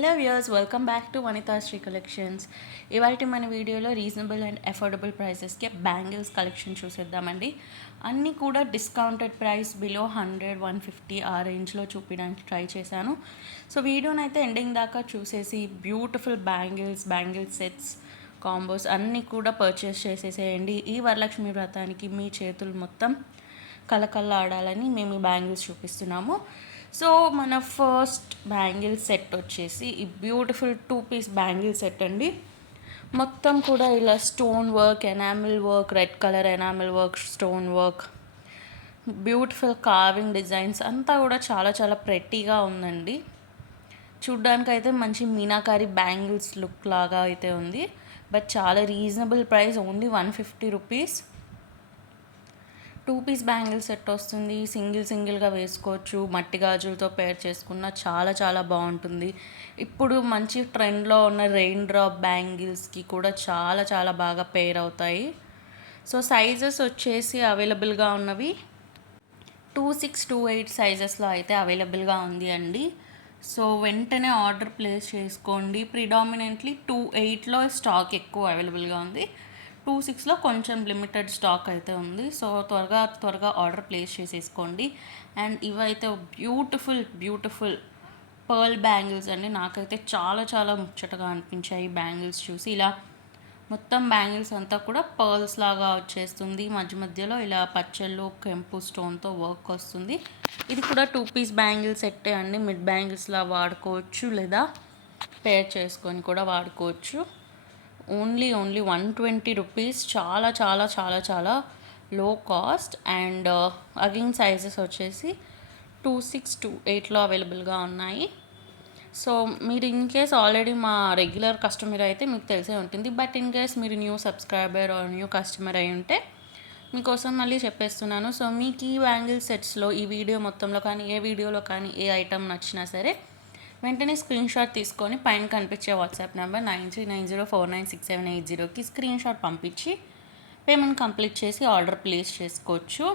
Hello viewers, welcome back to Vanitha Sri collections. ఇవాళ మన వీడియోలో రీజనబుల్ అండ్ అఫోర్డబుల్ ప్రైసెస్కి బ్యాంగిల్స్ కలెక్షన్ చూసేద్దామండి. అన్నీ కూడా డిస్కౌంటెడ్ ప్రైస్ బిలో 100-150 ఆ రేంజ్లో చూపించడానికి ట్రై చేశాను. సో వీడియోని అయితే ఎండింగ్ దాకా చూసేసి బ్యూటిఫుల్ బ్యాంగిల్ సెట్స్, కాంబోస్ అన్నీ కూడా పర్చేస్ చేసేసేయండి. ఈ వరలక్ష్మి వ్రతానికి మీ చేతులు మొత్తం కలకల్లాడాలని మేము ఈ బ్యాంగిల్స్ చూపిస్తున్నాము. సో మన ఫస్ట్ బ్యాంగిల్ సెట్ వచ్చేసి ఈ బ్యూటిఫుల్ 2-పీస్ బ్యాంగిల్ సెట్ అండి. మొత్తం కూడా ఇలా stone work, enamel work, red colour enamel work, stone work, beautiful carving designs అంతా కూడా చాలా చాలా ప్రెట్టీగా ఉందండి. చూడ్డానికి అయితే మంచి మీనాకారి బ్యాంగిల్స్ లుక్ లాగా అయితే ఉంది. బట్ చాలా reasonable price, only 150 rupees. Two piece bangle set వస్తుంది. సింగిల్గా వేసుకోవచ్చు. మట్టి గాజులతో పేర్ చేసుకున్న చాలా చాలా బాగుంటుంది. ఇప్పుడు మంచి ట్రెండ్లో ఉన్న రెయిన్ డ్రాప్ బ్యాంగిల్స్కి కూడా చాలా చాలా బాగా పేర్ అవుతాయి. సో సైజెస్ వచ్చేసి అవైలబుల్గా ఉన్నవి 2-6-2-8 సైజెస్లో అయితే అవైలబుల్గా ఉంది అండి. సో వెంటనే ఆర్డర్ ప్లేస్ చేసుకోండి. ప్రిడామినెంట్లీ 2-8లో స్టాక్ ఎక్కువ అవైలబుల్గా ఉంది. 2-6లో కొంచెం లిమిటెడ్ స్టాక్ అయితే ఉంది. సో త్వరగా ఆర్డర్ ప్లేస్ చేసేసుకోండి. అండ్ ఇవైతే బ్యూటిఫుల్ పర్ల్ బ్యాంగిల్స్ అండి. నాకైతే చాలా చాలా ముచ్చటగా అనిపించాయి బ్యాంగిల్స్ చూసి. ఇలా మొత్తం బ్యాంగిల్స్ అంతా కూడా పర్ల్స్ లాగా వచ్చేస్తుంది. మధ్యలో ఇలా పచ్చళ్ళు, కెంపు స్టోన్తో వర్క్ వస్తుంది. ఇది కూడా 2-పీస్ బ్యాంగిల్ సెట్టే అండి. మిడ్ బ్యాంగిల్స్లా వాడుకోవచ్చు, లేదా పేర్ చేసుకొని కూడా వాడుకోవచ్చు. Only 120 rupees. చాలా చాలా చాలా చాలా లో కాస్ట్. అండ్ అగైన్ సైజెస్ వచ్చేసి 2-6-2-8లో అవైలబుల్గా ఉన్నాయి. సో మీరు ఇన్ కేస్ ఆల్రెడీ మా రెగ్యులర్ కస్టమర్ అయితే మీకు తెలిసే ఉంటుంది. బట్ ఇన్ కేస్ మీరు new subscriber or new customer అయి ఉంటే మీకోసం మళ్ళీ చెప్పేస్తున్నాను. సో మీకు ఈ బ్యాంగిల్ సెట్స్లో ఈ వీడియో మొత్తంలో కానీ, ఏ వీడియోలో కానీ ఏ ఐటమ్ నచ్చినా సరే వెంటనే స్క్రీన్ షాట్ తీసుకొని పైన కనిపించే వాట్సాప్ నెంబర్ 9390496780కి స్క్రీన్ షాట్ పంపించి పేమెంట్ కంప్లీట్ చేసి ఆర్డర్ ప్లేస్ చేసుకోవచ్చు.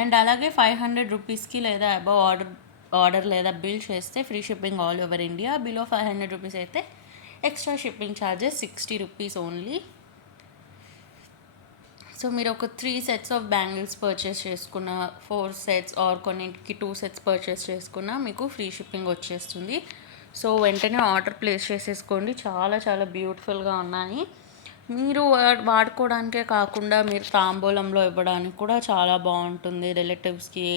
అండ్ అలాగే 500 రూపీస్కి లేదా అబవ్ ఆర్డర్ లేదా బిల్ చేస్తే free shipping all over India. Below 500 rupees అయితే extra shipping charges 60 rupees only. So మీరు ఒక 3 సెట్స్ ఆఫ్ బ్యాంగిల్స్ పర్చేస్ చేసుకున్న, 4 సెట్స్ ఆర్ కొన్నింటికి 2 సెట్స్ పర్చేస్ చేసుకున్న మీకు ఫ్రీ షిప్పింగ్ వచ్చేస్తుంది. సో వెంటనే ఆర్డర్ ప్లేస్ చేసేసుకోండి. చాలా చాలా బ్యూటిఫుల్గా ఉన్నాయి. మీరు వాడుకోవడానికే కాకుండా మీరు తాంబూలంలో ఇవ్వడానికి కూడా చాలా బాగుంటుంది. రిలేటివ్స్కి,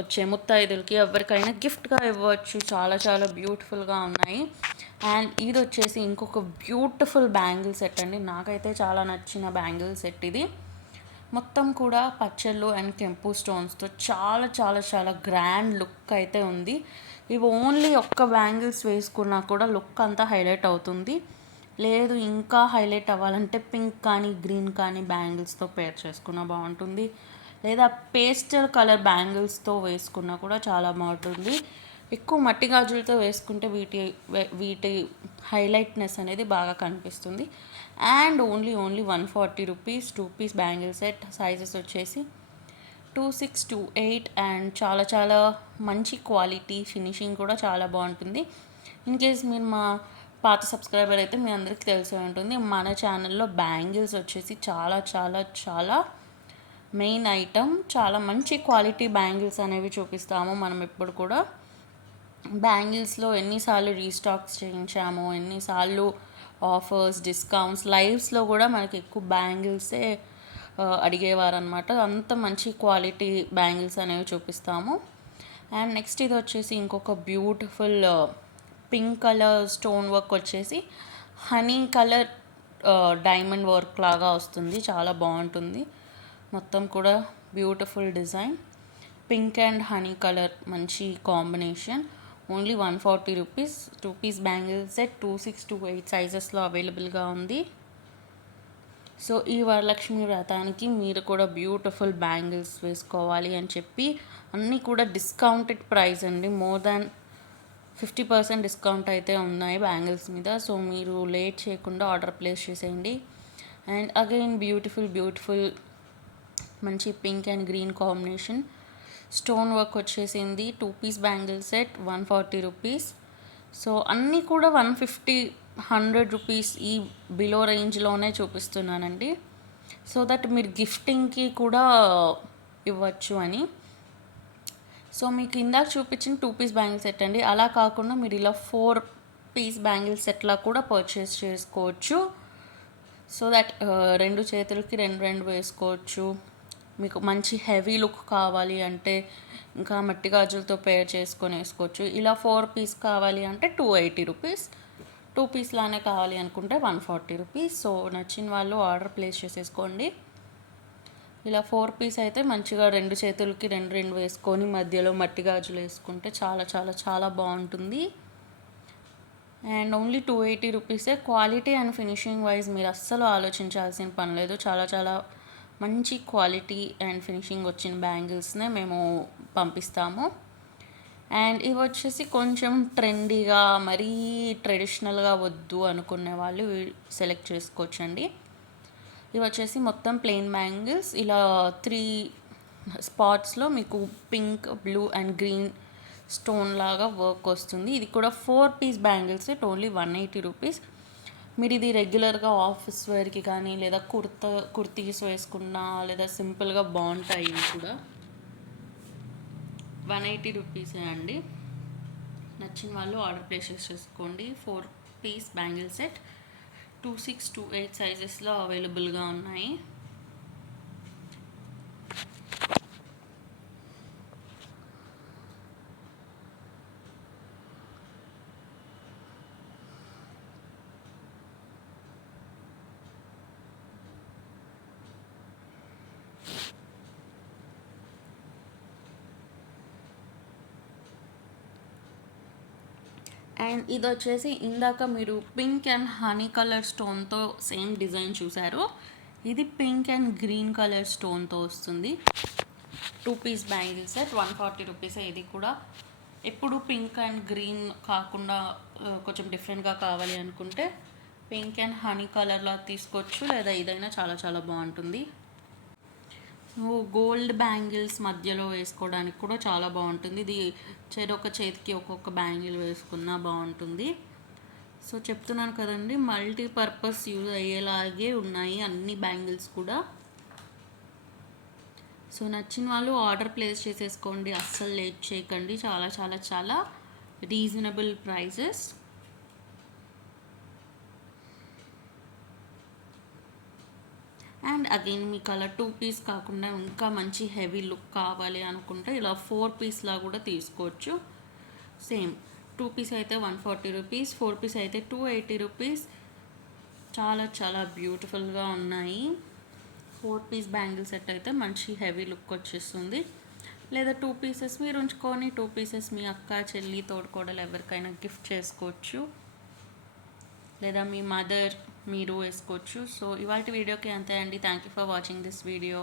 వచ్చే ముత్తైదులకి, ఎవరికైనా గిఫ్ట్గా ఇవ్వచ్చు. చాలా చాలా బ్యూటిఫుల్గా ఉన్నాయి. అండ్ ఇది వచ్చేసి ఇంకొక బ్యూటిఫుల్ బ్యాంగిల్ సెట్ అండి. నాకైతే చాలా నచ్చిన బ్యాంగిల్ సెట్ ఇది. మొత్తం కూడా పచ్చళ్ళు అండ్ కెంపు స్టోన్స్తో చాలా చాలా చాలా గ్రాండ్ లుక్ అయితే ఉంది. ఇవి ఓన్లీ ఒక్క బ్యాంగిల్స్ వేసుకున్నా కూడా లుక్ అంతా హైలైట్ అవుతుంది. లేదు ఇంకా హైలైట్ అవ్వాలంటే పింక్ కానీ గ్రీన్ కానీ బ్యాంగిల్స్తో పేర్ చేసుకున్నా బాగుంటుంది. లేదా పేస్టల్ కలర్ బ్యాంగిల్స్తో వేసుకున్నా కూడా చాలా బాగుంటుంది. ఎక్కువ మట్టి గాజులతో వేసుకుంటే వీటి హైలైట్నెస్ అనేది బాగా కనిపిస్తుంది. And only 140 rupees two piece bangle set. Sizes వచ్చేసి 2-6-2-8 అండ్ చాలా చాలా మంచి క్వాలిటీ, ఫినిషింగ్ కూడా చాలా బాగుంటుంది. ఇన్ కేస్ మీరు మా పాత సబ్స్క్రైబర్ అయితే మీ అందరికీ తెలిసే ఉంటుంది. మన ఛానల్లో బ్యాంగిల్స్ వచ్చేసి చాలా చాలా చాలా మెయిన్ ఐటమ్. చాలా మంచి క్వాలిటీ బ్యాంగిల్స్ అనేవి చూపిస్తాము మనం ఎప్పుడు కూడా. బ్యాంగిల్స్లో ఎన్నిసార్లు రీస్టాక్స్ చేయించాము, ఎన్నిసార్లు ఆఫర్స్, డిస్కౌంట్స్, లైవ్స్లో కూడా మనకి ఎక్కువ బ్యాంగిల్సే అడిగేవారు అనమాట. అంత మంచి క్వాలిటీ బ్యాంగిల్స్ అనేవి చూపిస్తాము. అండ్ నెక్స్ట్ ఇది వచ్చేసి ఇంకొక beautiful pink colour stone work వచ్చేసి హనీ కలర్ డైమండ్ వర్క్ లాగా వస్తుంది. చాలా బాగుంటుంది. మొత్తం కూడా beautiful design. Pink and honey colour మంచి combination. Only 140 rupees. Two piece bangle set 2-6-2-8 సైజెస్లో అవైలబుల్గా ఉంది. సో ఈ వరలక్ష్మి వ్రతానికి మీరు కూడా బ్యూటిఫుల్ బ్యాంగిల్స్ వేసుకోవాలి అని చెప్పి అన్నీ కూడా డిస్కౌంటెడ్ ప్రైస్ అండి. మోర్ దాన్ 50% డిస్కౌంట్ అయితే ఉన్నాయి బ్యాంగిల్స్ మీద. సో మీరు లేట్ చేయకుండా ఆర్డర్ ప్లేస్ చేసేయండి. అండ్ అగైన్ బ్యూటిఫుల్ మంచి pink and green combination stone work వచ్చేసింది. 2-పీస్ బ్యాంగిల్ సెట్ 140 రూపీస్. సో అన్నీ కూడా 150, 100 రూపీస్ ఈ బిలో రేంజ్లోనే చూపిస్తున్నానండి. సో దట్ మీరు గిఫ్టింగ్కి కూడా ఇవ్వచ్చు అని. సో మీకు ఇందాక చూపించిన 2 పీస్ బ్యాంగిల్ సెట్ అండి. అలా కాకుండా మీరు ఇలా 4 పీస్ బ్యాంగిల్ సెట్లా కూడా పర్చేస్ చేసుకోవచ్చు. సో దట్ 2 చేతులకి 2 వేసుకోవచ్చు. మీకు మంచి హెవీ లుక్ కావాలి అంటే ఇంకా మట్టి గాజులతో పేర్ చేసుకొని వేసుకోవచ్చు. ఇలా 4 పీస్ కావాలి అంటే 280 రూపీస్. 2 పీస్ లానే కావాలి అనుకుంటే 140 రూపీస్. సో నచ్చిన వాళ్ళు ఆర్డర్ ప్లేస్ చేసేసుకోండి. ఇలా 4 పీస్ అయితే మంచిగా 2 చేతులకి 2 వేసుకొని మధ్యలో మట్టి గాజులు వేసుకుంటే చాలా చాలా చాలా బాగుంటుంది. అండ్ ఓన్లీ 280 రూపీసే. క్వాలిటీ అండ్ ఫినిషింగ్ వైజ్ మీరు అస్సలు ఆలోచించాల్సిన పని లేదు. చాలా చాలా మంచి క్వాలిటీ అండ్ ఫినిషింగ్ వచ్చిన బ్యాంగిల్స్నే మేము పంపిస్తాము. అండ్ ఇవి వచ్చేసి కొంచెం ట్రెండీగా మరీ ట్రెడిషనల్గా వద్దు అనుకునే వాళ్ళు సెలెక్ట్ చేసుకోవచ్చండి. ఇవి వచ్చేసి మొత్తం ప్లెయిన్ బ్యాంగిల్స్. ఇలా 3 స్పాట్స్లో మీకు pink, blue and green stone లాగా వర్క్ వస్తుంది. ఇది కూడా 4 piece bangles at only 180 rupees. మీరు ఇది రెగ్యులర్గా ఆఫీస్ వేర్కి కానీ లేదా కుర్తీస్ వేసుకున్నా లేదా సింపుల్గా బాగుంటాయి. ఇవి కూడా 180 రూపీసే అండి. నచ్చిన వాళ్ళు ఆర్డర్ ప్లేస్ చేసుకోండి. 4 పీస్ బ్యాంగిల్ సెట్ 26 to 8 సైజెస్లో అవైలబుల్గా ఉన్నాయి. అండ్ ఇది వచ్చేసి ఇందాక మీరు పింక్ అండ్ హనీ కలర్ స్టోన్తో సేమ్ డిజైన్ చూసారు. ఇది పింక్ అండ్ గ్రీన్ కలర్ స్టోన్తో వస్తుంది. 2 పీస్ బ్యాంగిల్ సెట్ 140 రూపీసే. ఇది కూడా ఎప్పుడు పింక్ అండ్ గ్రీన్ కాకుండా కొంచెం డిఫరెంట్గా కావాలి అనుకుంటే పింక్ అండ్ హనీ కలర్లో తీసుకోవచ్చు, లేదా ఇదైనా చాలా చాలా బాగుంటుంది. గోల్డ్ బ్యాంగిల్స్ మధ్యలో వేసుకోవడానికి కూడా చాలా బాగుంటుంది. ఇది చెరొక చేతికి ఒక్కొక్క బ్యాంగిల్ వేసుకున్నా బాగుంటుంది. సో చెప్తున్నాను కదండి, మల్టీపర్పస్ యూజ్ అయ్యేలాగే ఉన్నాయి అన్ని బ్యాంగిల్స్ కూడా. సో నచ్చిన వాళ్ళు ఆర్డర్ ప్లేస్ చేసేసుకోండి. అస్సలు లేట్ చేయకండి. చాలా చాలా చాలా రీజనబుల్ ప్రైజెస్. అండ్ అగైన్ మీకు అలా 2 పీస్ కాకుండా ఇంకా మంచి హెవీ లుక్ కావాలి అనుకుంటే ఇలా 4 పీస్లా కూడా తీసుకోవచ్చు. సేమ్ 2 పీస్ అయితే 140 రూపీస్, 4 పీస్ అయితే 280 రూపీస్. చాలా చాలా బ్యూటిఫుల్గా ఉన్నాయి. 4 పీస్ బ్యాంగిల్ సెట్ అయితే మంచి హెవీ లుక్ వచ్చేస్తుంది. లేదా 2 పీసెస్ మీరు ఉంచుకొని 2 పీసెస్ మీ అక్క, చెల్లి, తోడుకోడలు ఎవరికైనా గిఫ్ట్ చేసుకోవచ్చు, లేదా మీ మదర్ మీరు వేసుకోవచ్చు. సో ఇవాళ వీడియోకి అంతే అండి. Thank you for watching this video.